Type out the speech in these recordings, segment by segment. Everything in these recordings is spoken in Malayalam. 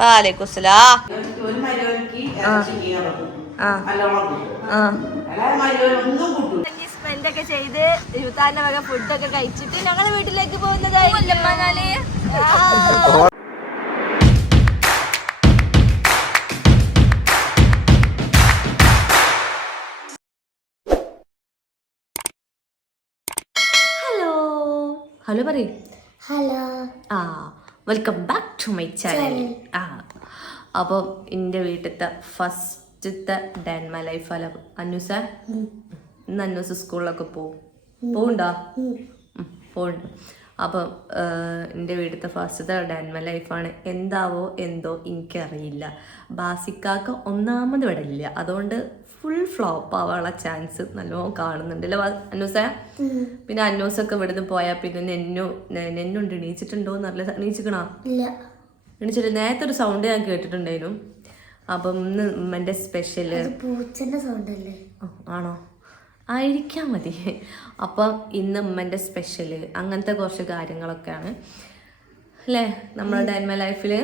വാലേക്കും സലാം. സ്പെൻഡൊക്കെ ചെയ്ത് യൂത്താന്റെ വക ഫുഡൊക്കെ കഴിച്ചിട്ട് ഞങ്ങള് വീട്ടിലേക്ക് പോകുന്നതായി. ഹലോ പറയൂ. Hello. Welcome back to my channel. അപ്പം എൻ്റെ വീട്ടിലത്തെ ഫസ്റ്റത്തെ ഡേ ഇൻ മൈ ലൈഫ് അല്ല അന്നൂസ. ഇന്ന് അന്നൂസ് സ്കൂളിലൊക്കെ പോവുണ്ടോ? പോകുന്നുണ്ട്. അപ്പം എൻ്റെ വീട്ടിലത്തെ ഫസ്റ്റത്തെ ഡേ ഇൻ മൈ ലൈഫാണ്. എന്താവോ എന്തോ എനിക്കറിയില്ല. ബാസിക്കാക്ക് ഒന്നാമത് ഇവിടെ ഇല്ല, അതുകൊണ്ട് ഫുൾ ഫ്ലോപ്പ് ആവാനുള്ള ചാൻസ് നല്ലോണം കാണുന്നുണ്ട് അല്ലേ അന്നൂസ? പിന്നെ അന്നൂസൊക്കെ ഇവിടുന്ന് പോയാൽ പിന്നെ നെന്നുണ്ട്. എണീച്ചിട്ടുണ്ടോ എന്നറിയില്ല. എണീച്ചിക്കണോ? എണീച്ചിട്ട് നേരത്തെ ഒരു സൗണ്ട് ഞാൻ കേട്ടിട്ടുണ്ടായിരുന്നു. അപ്പം ഇന്ന് ഉമ്മൻ്റെ സ്പെഷ്യല് ആണോ? ആയിരിക്കാൻ മതി. അപ്പം ഇന്ന് ഉമ്മൻ്റെ സ്പെഷ്യല് അങ്ങനത്തെ കുറച്ച് കാര്യങ്ങളൊക്കെയാണ് അല്ലേ നമ്മുടെ ഡേ ഇൻ മൈ ലൈഫിൽ.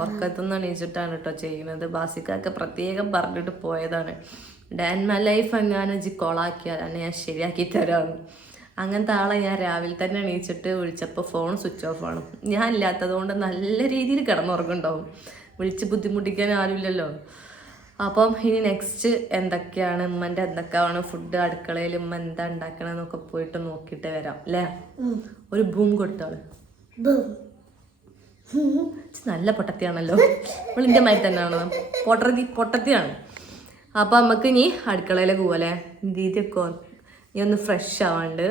ഉറക്കത്തുനിന്ന് എണീച്ചിട്ടാണ് കേട്ടോ ചെയ്യുന്നത്. ബാസിക്കൊക്കെ പ്രത്യേകം പറഞ്ഞിട്ട് പോയതാണ്, ഡേ ഇൻ മൈ ലൈഫ് എങ്ങാനും കൊളാക്കിയാലാണ് ഞാൻ ശരിയാക്കി തരാമെന്ന്. അങ്ങനത്തെ ആളെ ഞാൻ രാവിലെ തന്നെ എണീച്ചിട്ട് വിളിച്ചപ്പോൾ ഫോൺ സ്വിച്ച് ഓഫ് ആണ്. ഞാൻ ഇല്ലാത്തത് കൊണ്ട് നല്ല രീതിയിൽ കിടന്നുറങ്ങുണ്ടാവും. വിളിച്ച് ബുദ്ധിമുട്ടിക്കാൻ ആരുമില്ലല്ലോ. അപ്പം ഇനി നെക്സ്റ്റ് എന്തൊക്കെയാണ് ഉമ്മൻ്റെ എന്തൊക്കെയാണ് ഫുഡ് അടുക്കളയിൽ ഉമ്മ എന്താ ഉണ്ടാക്കണമെന്നൊക്കെ പോയിട്ട് നോക്കിയിട്ട് വരാം അല്ലേ? ഒരു ബൂം കൊടുത്താള്. നല്ല പൊട്ടത്തിയാണല്ലോ. അവളിൻ്റെ മാതിരി തന്നെയാണോ? പൊട്ടത്തിയാണ്. അപ്പം നമുക്ക് ഇനി അടുക്കളയിലേക്ക് പോവല്ലേ? ദീദിയൊക്കെ നീ ഒന്ന് ഫ്രഷ് ആവാണ്ട്.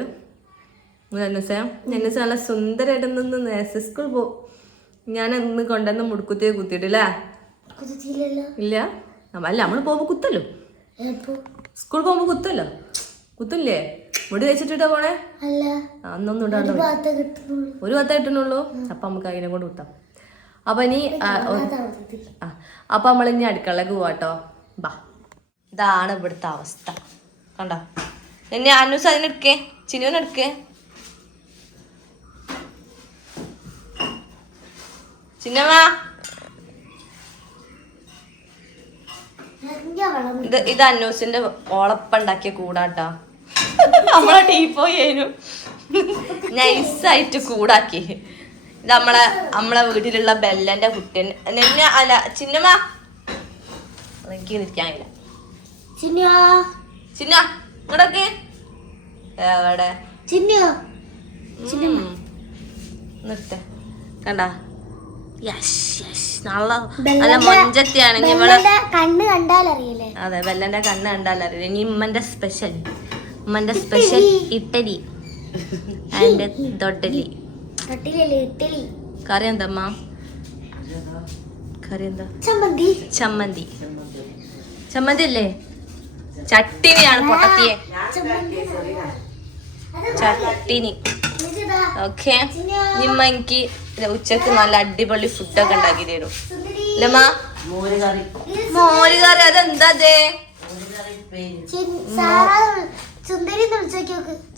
എന്നെ നല്ല സുന്ദരമായിട്ട് നിന്ന് സ്കൂൾ പോകും. ഞാൻ ഇന്ന് കൊണ്ടുവന്ന് മുടുക്കുത്തിയെ കുത്തിയിട്ടില്ലേ? ഇല്ല. അല്ല നമ്മൾ പോകുമ്പോൾ കുത്തല്ലോ, സ്കൂൾ പോകുമ്പോൾ കുത്തല്ലോ. കുത്തില്ലേ? മുടി വെച്ചിട്ടാ പോണേ? അന്നൊന്നും ഇടാണ്ട് ഒരു ഭാഗത്തേ കിട്ടണുള്ളൂ. അപ്പൊ നമുക്ക് അതിനെ കൊണ്ട് കുത്താം. അപ്പൊ ഇനി അപ്പൊ നമ്മൾ ഇനി അടുക്കളയിലേക്ക് പോവാട്ടോ. ബാ, ഇതാണ് ഇവിടുത്തെ അവസ്ഥ. കണ്ടോ? എന്നെ അന്നൂസ് അതിനെടുക്കേ, ചിന്നുവിനെടുക്കേ. ചിന്നമ്മ, ഇത് അന്നൂസിന്റെ ഓളപ്പുണ്ടാക്കിയ കൂടാട്ടോ. നമ്മളെ ടീപ്പോയിനു നൈസായിട്ട് കൂടാക്കി. ഇത് നമ്മളെ വീട്ടിലുള്ള ബെല്ലന്റെ കുട്ടി. അല്ല ചിന്നമ്മ, എനിക്ക് നിൽക്കാനില്ല. ചിന്ന ഇങ്ങോട്ടൊക്കെ എവിടെ നിർത്ത കണ്ട. നല്ല മൊഞ്ചത്തിയാണെങ്കിൽ അതെ, ബെല്ലന്റെ കണ്ണ് കണ്ടാലറിയില്ല. ഇനി ഉമ്മന്റെ സ്പെഷ്യൽ ഇഡ്ഡലി ആൻഡ് ദൊഡ്ഡലി. കറി എന്തമ്മ? കറി എന്താ? ചമ്മന്തി. ചമ്മന്തി അല്ലേ? ചട്ടിനിയാണ് പൊട്ടത്തിയെ. ചട്ടിനി. ഓക്കെ. നിമ്മ എനിക്ക് ഉച്ചക്ക് നല്ല അടിപൊളി ഫുഡൊക്കെ ഉണ്ടാക്കി തരും അല്ലമ്മ? മോര് കറി. അതെന്താ?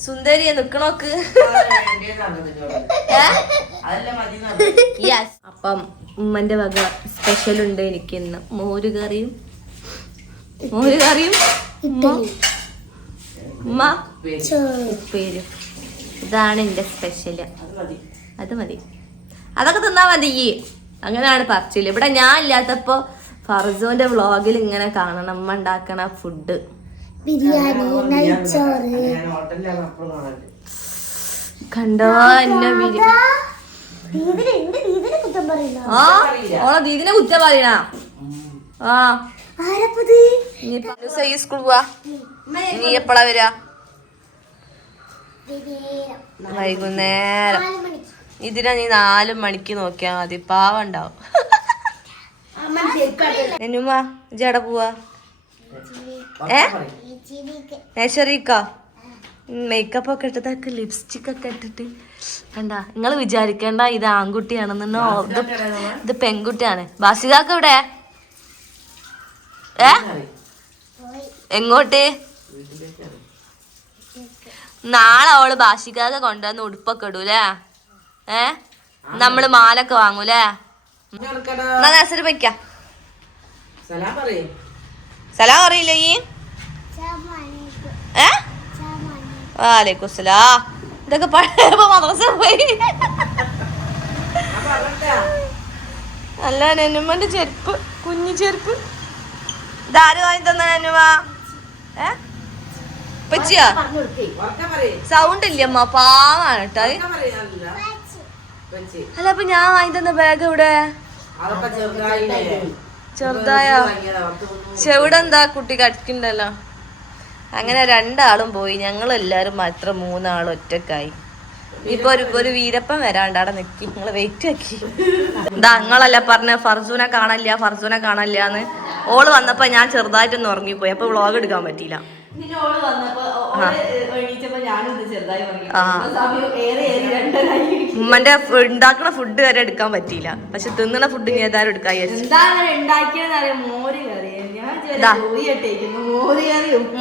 സുന്ദരി നിക്കണോക്ക്. അപ്പം ഉമ്മന്റെ വക സ്പെഷ്യൽ ഉണ്ട് എനിക്ക് ഇന്ന്. മോര് കറിയും ഉമ്മ ഉപ്പേരും. ഇതാണ് എന്റെ സ്പെഷ്യല്. അത് മതി, അതൊക്കെ തിന്നാ മതി. അങ്ങനെയാണ് പറച്ചില്. ഇവിടെ ഞാൻ ഇല്ലാത്തപ്പോ ഫർസോന്റെ വ്ളോഗിൽ ഇങ്ങനെ കാണണം ഉമ്മ ഉണ്ടാക്കണ ഫുഡ്. ബിരിയാണി, കണ്ടോ എന്നെ ഓളെ ദീദിനെ കുറ്റം പറയണ. സ്കൂൾ പോവാ. നീ എപ്പോഴാ വരാ? വൈകുന്നേരം. ഇതിനെ നീ 4 മണിക്ക് നോക്കിയാ മതി, പാവം ഉണ്ടാവും. എന്നുമ്മ ജട പോവാ? നേഴ്സറിക്കോ? മേക്കപ്പ് ഒക്കെ ഇട്ടതൊക്കെ ലിപ്സ്റ്റിക് ഒക്കെ ഇട്ടിട്ട് കണ്ട. നിങ്ങൾ വിചാരിക്കേണ്ട ഇത് ആൺകുട്ടിയാണെന്നോ, ഇത് പെൺകുട്ടിയാണ്. ബാസികാക്ക് ഇവിടെ എങ്ങോട്ട്? നാളെ അവള് ബാഷിക്കാതെ കൊണ്ടുവന്ന് ഉടുപ്പൊക്കെ ഇടൂലേ? നമ്മള് മാലൊക്കെ വാങ്ങൂലേ? നസര് പൊയ്ക്കാം. സലാം അറിയില്ല ഈ വാലേക്കുസ്സലാ. ഇതൊക്കെ പഴയപ്പോ മദ്രസ പോയി. അല്ല നെന്നുമ്മന്റെ ചെരുപ്പ്, കുഞ്ഞു ചെരുപ്പ്. ഇതാര് വാങ്ങി തന്ന നെന്നുവാ? പച്ചിയാ സൗണ്ട് ഇല്ല അമ്മ, പാവാണ് കേട്ടോ. അല്ല അപ്പൊ ഞാൻ വാങ്ങി തന്ന ബാഗ് ഇവിടെ ചെറുതായോ? ചെവിടെന്താ കുട്ടി കടിക്കണ്ടല്ലോ. അങ്ങനെ രണ്ടാളും പോയി, ഞങ്ങളെല്ലാരും മാത്രം മൂന്നാളും ഒറ്റക്കായി. ഇപ്പൊ ഒരു വീരപ്പൻ വരാണ്ട് അവിടെ നിക്കി, നിങ്ങള് വെയിറ്റ് ആക്കി. ഇതാ നിങ്ങളല്ല പറഞ്ഞ ഫർസൂനെ കാണാനില്ലാന്ന്. ഓള് വന്നപ്പോ ഞാൻ ചെറുതായിട്ടൊന്ന് ഉറങ്ങിപ്പോയി, അപ്പൊ വ്ളോഗ് എടുക്കാൻ പറ്റിയില്ല. ഉമ്മന്റെ ഉണ്ടാക്കണ ഫുഡ് വരെ എടുക്കാൻ പറ്റിയില്ല, പക്ഷെ തിന്നണ ഫുഡ് ഇനി ഏതായാലും എടുക്കാൻ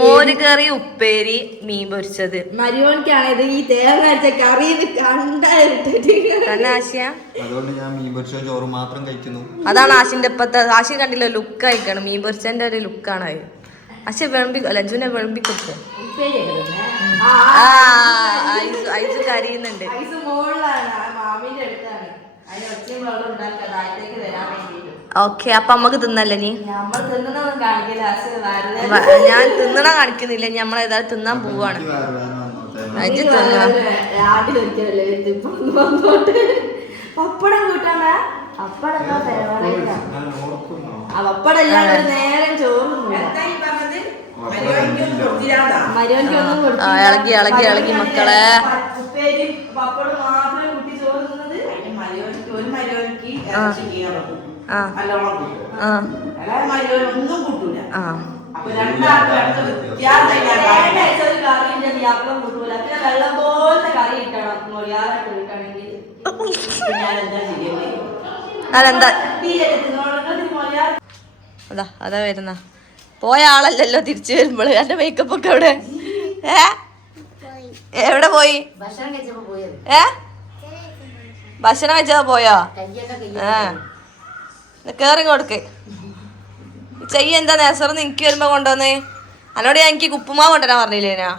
മോര് കറി, ഉപ്പേരി, മീൻ പൊരിച്ചത്. മരിയോണിക്കാണത് ഈ തേങ്ങ അരച്ച കറി അതുകൊണ്ട് ഞാൻ മീൻ പൊരിച്ച ചോറ് മാത്രം കഴിക്കുന്നു. അതാണ് ആശിന്റെ ഇപ്പത്തെ. ആശി കണ്ടില്ല ലുക്ക് അയക്കണം, മീൻ പൊരിച്ചതിന്റെ ഒരു ലുക്കാണ് അത്. പക്ഷെ ലജുവിനെ വിളമ്പി കൊടുക്കും. ഐസ് കരയുന്നുണ്ട്. ഓക്കെ, അപ്പൊ നമ്മക്ക് തിന്നല്ലേ നീ? ഞാൻ തിന്നണ കാണിക്കുന്നില്ല, നമ്മളേതായാലും തിന്നാൻ പോവാണ്. പപ്പടം കൂട്ടാണ്. പപ്പടം നേരം ചോറുന്നു. ഇളകി മക്കളെ. പപ്പടം മാത്രം കുട്ടി ചോറുന്നത്. ഒരു മരിയോനിക്ക് ഒന്നും കൂട്ടൂല. അപ്പൊ രണ്ടാൾക്കും വെള്ളം പോലത്തെ കറി ഇട്ടണം. അതാ വരുന്ന പോയ ആളല്ലല്ലോ തിരിച്ചു വരുമ്പോള്. എന്റെ മേക്കപ്പ് ഒക്കെ എവിടെ? എവിടെ പോയി? ഭക്ഷണം കഴിച്ചതാ പോയോ? കേറി കൊടുക്ക്. ചെയ്യ എന്താ നെസറന്ന് എനിക്ക് വരുമ്പോ കൊണ്ടുവന്ന്? അന്നോട് ഞാൻ എനിക്ക് ഉപ്പുമാവ് കൊണ്ടുവരാൻ പറഞ്ഞില്ലേനാ?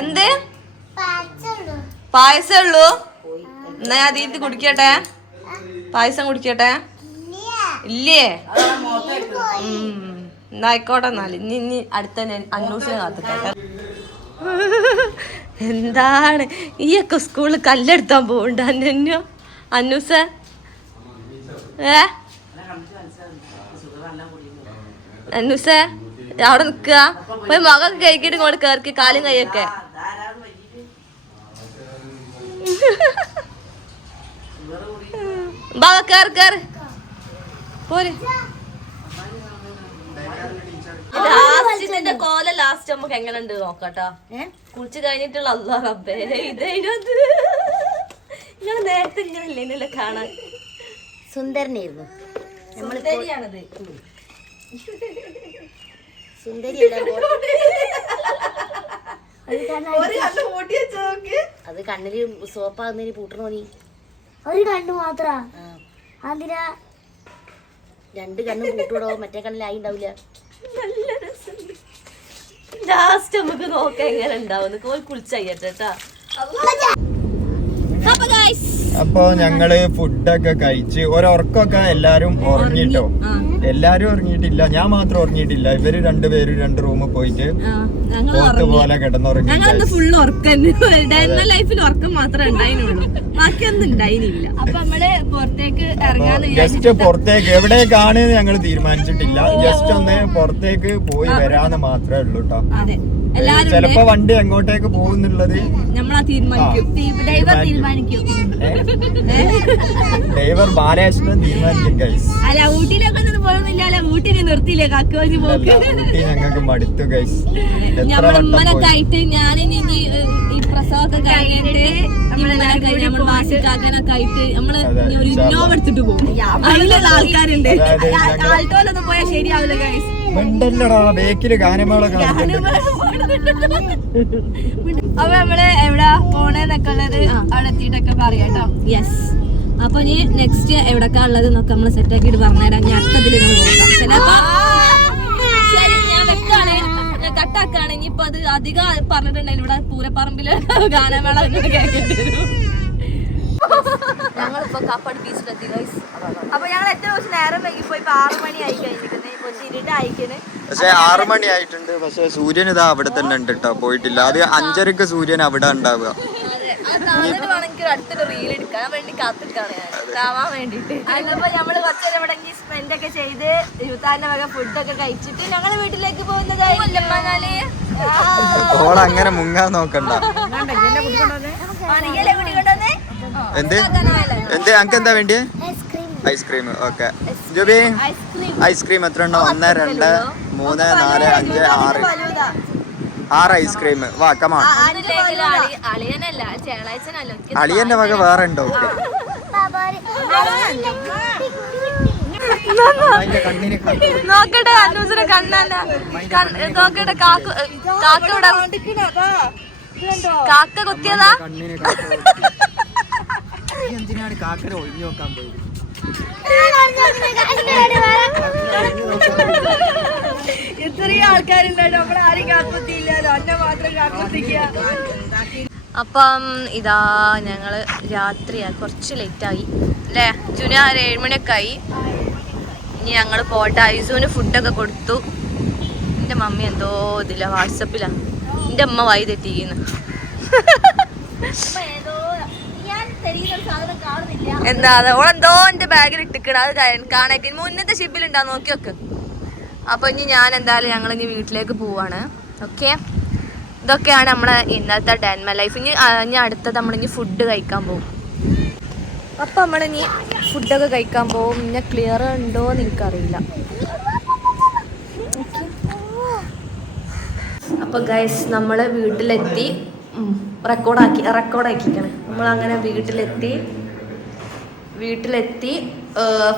എന്ത് പായസം ഉള്ളൂ? എന്നാ ഞാൻ അതീത്ത് കുടിക്കട്ടെ, പായസം കുടിക്കട്ടെ. ഇല്ലേ? എന്നാ ആയിക്കോട്ടെ. എന്നാല് ഇനി അടുത്ത അന്വേഷണം കാത്തിക്കട്ടെ. എന്താണ് ഈയൊക്കെ സ്കൂളിൽ കല്ലെടുത്താൻ പോകണ്ട അന്നൂസ? അന്നൂസ അവിടെ നിക്കുക. പോയി മകൾക്ക് കഴിക്കിട്ട് ഇങ്ങോട്ട് കയറി കാലും കൈയൊക്കെ. കേറ് പോര്. ലാസ്റ്റിന്റെ കോല ലാസ്റ്റ് നമുക്ക് എങ്ങനെ ഉണ്ട് നോക്കാട്ടോ. കുളിച്ച് കഴിഞ്ഞിട്ടുള്ള അല്ലാ റബ്ബേ, ഇതേനത് ഇങ്ങനെ നേരത്തെ ഇങ്ങനെ ഇല്ലേനല്ലേ കാണാൻ. സുന്ദരനായിരുന്നു. സുന്ദരിയാണത്. അത് കണ്ണില് സോപ്പാകുന്നതിന് പൂട്ടണോ നീ? ഒരു കണ്ണു മാത്ര അതിനാ രണ്ട് കണ്ണും പൂട്ടൂടോ, മറ്റേ കണ്ണിലായി ഉണ്ടാവില്ല. ലാസ്റ്റ് നമുക്ക് നോക്കാം എങ്ങനെ ഉണ്ടാവും. കോൽ കുളിച്ചേട്ടാ. അപ്പൊ ഞങ്ങള് ഫുഡൊക്കെ കഴിച്ച് ഒരുറക്കൊക്കെ എല്ലാരും ഉറങ്ങിട്ടോ. എല്ലാരും ഉറങ്ങിയിട്ടില്ല, ഞാൻ മാത്രം ഉറങ്ങിയിട്ടില്ല. ഇവര് രണ്ടുപേരും 2 റൂമിൽ പോയിട്ട് പോലെ കിടന്നുറങ്ങി. ജസ്റ്റ് പുറത്തേക്ക് എവിടേക്കാണ് ഞങ്ങൾ തീരുമാനിച്ചിട്ടില്ല. ജസ്റ്റ് ഒന്ന് പുറത്തേക്ക് പോയി വരാന്ന് മാത്രമേ ഉള്ളൂ കേട്ടോ. ചിലപ്പോ വണ്ടി എങ്ങോട്ടേക്ക് പോകുന്നുള്ളത് ഡ്രൈവർ ബാലകൃഷ്ണൻ തീരുമാനിക്കും ഗൈസ്. ഊട്ടി ഞങ്ങൾക്ക് മടുത്തു ഗൈസ്. ആൾക്കാരുണ്ട്. ആൾട്ടോലൊന്നും പോയാൽ ശരിയാവില്ല ഗൈസ്. മിണ്ടല്ലടാ ബേക്കില് ഗാനമേള അപ്പൊ നമ്മള് എവിടാ പോണേന്നൊക്കെ ഉള്ളത് അവിടെ എത്തിയിട്ടൊക്കെ പറയാട്ടോ. യെസ്. അപ്പൊ ഇനി നെക്സ്റ്റ് എവിടൊക്കെ ഉള്ളത് എന്നൊക്കെ നമ്മള് സെറ്റ് ആക്കിയിട്ട് പറഞ്ഞുതരാം. ഞാൻ അടുത്തതിൽ നമ്മൾ നോക്കാം. ചിലപ്പോ ശരി ഞാൻ വെക്കാണ്, ഞാൻ കട്ടാക്കാണ്. ഇനിയിപ്പോ അത് അധികം പറഞ്ഞിട്ടുണ്ടെങ്കിൽ ഇവിടെ പൂരപ്പറമ്പില് ഗാനമേള കേൾക്കേണ്ടി വരും. ഞങ്ങളിപ്പോ കാപ്പാട് ബീച്ചിലെത്തി ഗൈസ്. അപ്പൊ ഞങ്ങൾ ഏറ്റവും ദിവസം നേരം വൈകി പോയി 6 മണി ആയി കഴിഞ്ഞിരിക്കുന്നത്. ഇപ്പൊ ഇരുട്ട് അയക്കണ്. പക്ഷെ 6 മണി ആയിട്ടുണ്ട്. പക്ഷെ സൂര്യൻ ഇതാ അവിടെ തന്നെ ഉണ്ട് കേട്ടോ, പോയിട്ടില്ല. അത് 5:30 സൂര്യൻ അവിടെ ഉണ്ടാവുക. വേണമെങ്കിൽ അടുത്തൊരു റീൽ എടുക്കാൻ വേണ്ടി കാത്തിക്കാണ് കാണാൻ വേണ്ടിട്ട്. അതിപ്പോ നമ്മള് കുറച്ചേരം ഇവിടെ സ്പെൻഡ് ഒക്കെ ചെയ്ത് ഇരുപത്താറിന്റെ വക ഫുഡൊക്കെ കഴിച്ചിട്ട് ഞങ്ങള് വീട്ടിലേക്ക് പോകുന്നതായി. അങ്ങനെ മുങ്ങാൻ നോക്കണ്ട. എന്ത് എന്ത് അനക്ക് എന്താ വേണ്ടിയേ? ഐസ്ക്രീം. ഓക്കെ ജുബി, ഐസ്ക്രീം എത്ര ഉണ്ടോ? 1 2 3 4 5 6 6 ഐസ്ക്രീം. വാ കമാ. അളിയന്റെ വക വേറെ ഉണ്ടോ? നോക്കട്ടെ അന്നൂസിന്റെ കണ്ണല്ല നോക്കട്ടെ. കാക്ക കൊത്തിയതാ. എന്തിനാണ് കാക്കര ഒഴിഞ്ഞു നോക്കാൻ പോയി? ഇത്രയും ആൾക്കാരുണ്ടായിട്ട് നമ്മളാരും കാക്കുത്തിയില്ലല്ലോ, അന്നെ മാത്രം കാക്കുത്തിക്കുക. അപ്പം ഇതാ ഞങ്ങള് രാത്രിയാ, കുറച്ച് ലേറ്റായി അല്ലേ ജുന? 7 മണിയൊക്കെ ആയി. ഇനി ഞങ്ങൾ പോട്ടെ. ഐസുവിന് ഫുഡൊക്കെ കൊടുത്തു. എൻ്റെ മമ്മി എന്തോ ഇതില്ല വാട്സപ്പിലാ. എൻ്റെ അമ്മ വായി തെറ്റിക്കുന്നു. എന്താ ഓളെന്തോ എൻ്റെ ബാഗിൽ ഇട്ടിക്കണ. അത് കാണേക്ക് മുന്നത്തെ ഷിപ്പിലുണ്ടാ നോക്കി നോക്ക്. അപ്പൊ ഇനി ഞാൻ എന്തായാലും ഞങ്ങൾ ഇനി വീട്ടിലേക്ക് പോവാണ്. ഓക്കെ, ഇതൊക്കെയാണ് നമ്മളെ ഇന്നത്തെ ഡാൻമ ലൈഫ്. ഇനി അടുത്തത് നമ്മളിനി ഫുഡ് കഴിക്കാൻ പോകും. അപ്പം നമ്മളിനി ഫുഡൊക്കെ കഴിക്കാൻ പോകും. പിന്നെ ക്ലിയർ ഉണ്ടോ എന്ന് എനിക്കറിയില്ല. അപ്പോൾ ഗൈസ് നമ്മൾ വീട്ടിലെത്തി. റെക്കോർഡാക്കിക്കണം. നമ്മളങ്ങനെ വീട്ടിലെത്തി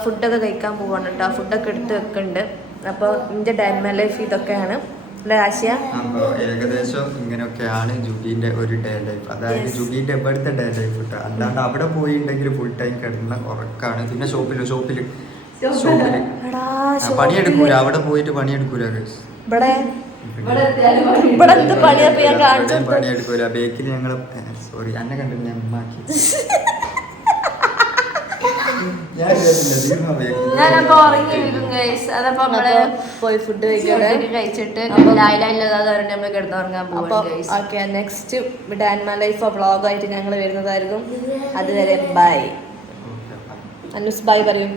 ഫുഡൊക്കെ കഴിക്കാൻ പോവാണ് കേട്ടോ. ഫുഡൊക്കെ എടുത്ത് വെക്കുന്നുണ്ട്. അപ്പോൾ എൻ്റെ ഡാൻമ ലൈഫ് ഇതൊക്കെയാണ് അല്ലേ ആശയ? അപ്പോൾ ഏകദേശം ഇങ്ങനെയൊക്കെയാണ് ജുബീൻ്റെ ഒരു ഡേ ലൈഫ്. അതായത് ജുബീൻ്റെ ഇവിടുത്തെ ഡേ ലൈഫ് കേട്ടോ. അല്ലാണ്ട് അവിടെ പോയിട്ടുണ്ടെങ്കിൽ ഫുൾ ടൈം കിടന്ന ഉറക്കാണ്. പിന്നെ ഷോപ്പില് പണിയെടുക്കൂല. അവിടെ പോയിട്ട് പണിയെടുക്കൂല. പണിയെടുക്കൂല. ബേക്കിൽ ഞങ്ങൾ സോറി അന്നെ കണ്ടിട്ട് ഞാൻ ഉമ്മാക്കി. ഞാനപ്പോ ഉറങ്ങിയിരിക്കും ഗൈസ്. അതപ്പോ നമ്മള് പോയി ഫുഡ് കഴിച്ചിട്ട് നമ്മള് കിടന്നുറങ്ങാൻ പോകും. ഓക്കെ, നെക്സ്റ്റ് ഡാൻമ ലൈഫ് വ്ളോഗായിട്ട് ഞങ്ങൾ വരുന്നതായിരുന്നു. അതുവരെ ബൈ. അന്നൂസ് ബൈ പറയൂ.